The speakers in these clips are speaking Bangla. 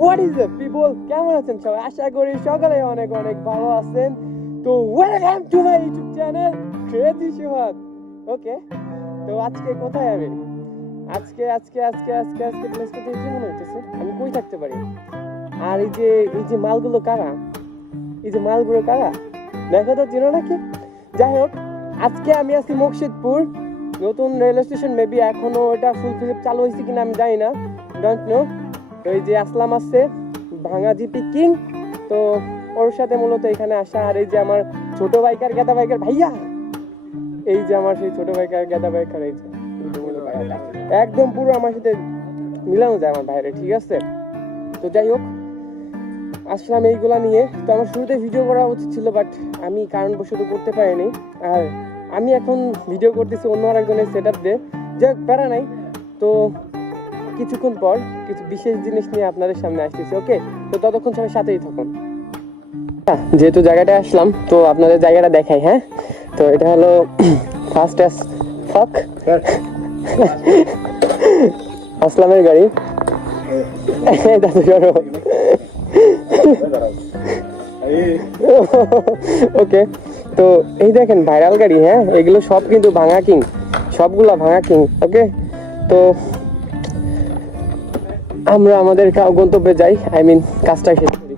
হোয়াট ইজ দ্য পিপল কেমন আছেন সবাই? আশা করি সকালে অনেক অনেক ভালো আছেন। তো welcome to my YouTube channel crazy Suhad okay তো আজকে কোথায় আমি? আজকে আজকে আজকে আজকে আজকে প্লেসটা থেকে কি মনে হইতেছে? আমি কই থাকতে পারি? আর এই যে এই যে মালগুলো কারা? এই যে মালগুলো কারা? দেখো তো চিনো নাকি? যাই হোক, আজকে আমি আছি মুর্শিদপুর। নতুন রেল স্টেশন মেবি এখনও এটা ফুল ফিলিপ চালু হয়েছে কিনা আমি জানি না। ডোন্ট নো এই যে আসলাম আছে ভাঙা জিপি কিং, তো ওর সাথে মূলত এখানে আসা আর এই যে আমার ছোট বাইকার, গেদা বাইকার ভাইয়া, এই যে আমার সেই ছোট বাইকার, গেদা বাইকার, এই যে। একদম পুরো আমার সাথে মিলানো যায় আমার বাইরে, ঠিক আছে? তো যাই হোক, আসলাম এইগুলা নিয়ে। তো আমার শুরুতে ভিডিও করা উচিত ছিল বাট আমি কারণবশত করতে পারিনি। আর আমি এখন ভিডিও করতেছি অন্য আরেকজনের সেট আপ দিয়ে। যাই হোক, প্যারা নাই। তো কিছুক্ষণ পর কিছু বিশেষ জিনিস নিয়ে আপনাদের সামনে আসতেছি, ওকে? তো ততক্ষণ সবাই সাথেই থাকুন। যেহেতু জায়গাটায় আসলাম, তো আপনাদের জায়গাটা দেখাই হ্যাঁ? তো এটা হলো ফার্স্ট অ্যাস ফাক আসলামের গাড়ি। দাদু সরো ওকে, তো এই দেখেন ভাইরাল গাড়ি হ্যাঁ? এগুলো সব কিন্তু ভাঙা কিং, সবগুলা ভাঙা কিং, ওকে? তো আমরা আমাদের গন্তব্যে যাই আই মিন কাজটা শেষ করি।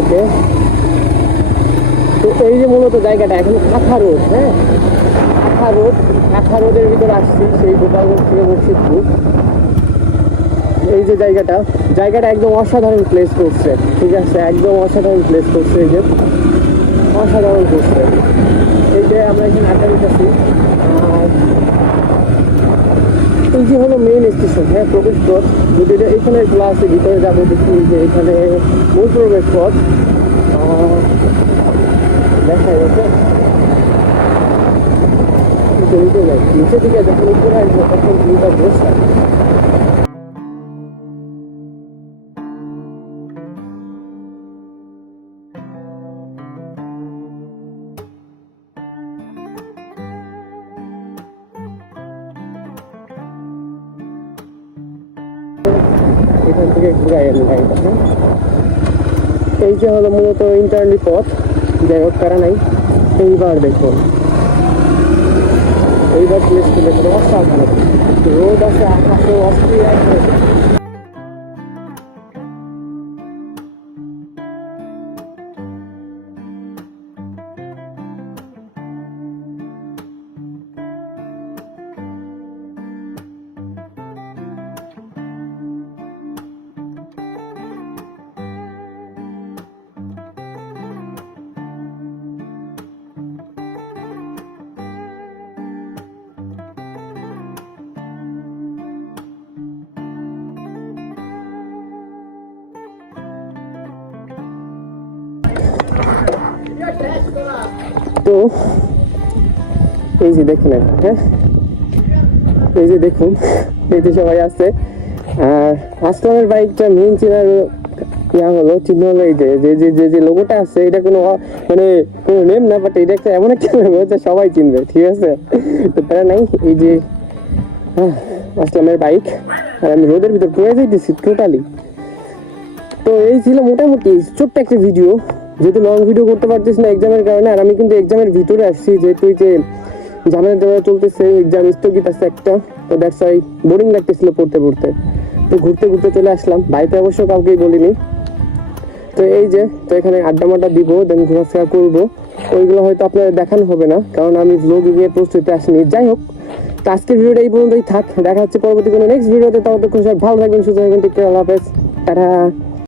ওকে তো এই যে মূলত জায়গাটা, এখন কাঁথা রোড হ্যাঁ? কাঁথা রোড, কাঁথা রোডের ভিতরে আসছি, সেই গোপালগঞ্জ থেকে মুর্শিদপুর এই যে জায়গাটা জায়গাটা একদম অসাধারণ প্লেস করছে, ঠিক আছে? একদম অসাধারণ প্লেস করছে এই যে। অসাধারণ করছে এই যে আমরা এখানে আড্ডা দিতেছি এই যে হলো মেইন স্টেশন হ্যাঁ প্রবেশ পথ। যদি এখানে খোলা আছে ভিতরে যাব, দেখি যে এখানে মূল প্রবেশ পথ। দেখা যাই নিচে দিকে যখন উপরে আসব, তখন ভিউটা বসে এখান থেকে ঘুরাই আমি গাড়িটা হ্যাঁ? এই যে হলো মূলত ইন্টারলি পথ। যাই হোক তারা নাই? এইবার দেখো। এইবার প্লেসটি দেখো। অসাধারণ। রোড আছে আকাশে অস্থির। তো এই যে দেখুন হ্যাঁ? এই যে দেখুন, এই যে সবাই আছে। আর আসলামের বাইকটা মেইন চেনার ইয়া হলো, চিহ্ন হলো এই যে যে যে যে লোগোটা আছে, এটা কোনো মানে কোনো নেম না বাট এটা একটা এমন একটা লোগো যে সবাই চিনবে, ঠিক আছে? তো প্যারা নাই, এই যে আসলামের বাইক আর আমি রোদের ভিতর পড়ে যাইতেছি টোটালি তো এই ছিল মোটামুটি ছোট্ট একটা ভিডিও যেহেতু লং ভিডিও করতে পারতেছি না এক্সামের কারণে, আর আমি কিন্তু এক্সামের ভিতরে আসছি, যেহেতু যে ঝামেলা টামেলা চলতেছে এক্সাম স্থগিত আছে একটা, তো দ্যাটস ওয়াই বোরিং লাগতেছিল পড়তে পড়তে। তো ঘুরতে ঘুরতে চলে আসলাম, বাড়িতে অবশ্য কাউকেই বলিনি। তো এই যে, তো এখানে আড্ডা মাড্ডা দিব দেন ঘোরাফেরা করব। ওইগুলো হয়তো আপনাদের দেখানো হবে না, কারণ আমি ভ্লগ নিয়ে প্রস্তুতি আসিনি। যাই হোক, তো আজকের ভিডিওটা এই পর্যন্তই থাক, দেখা হচ্ছে পরবর্তী কোনো নেক্সট ভিডিওতে ততক্ষণ সবাই ভালো থাকবেন, সুস্থ থাকবেন টেক আল্লাহ হাফেজ, টাটা।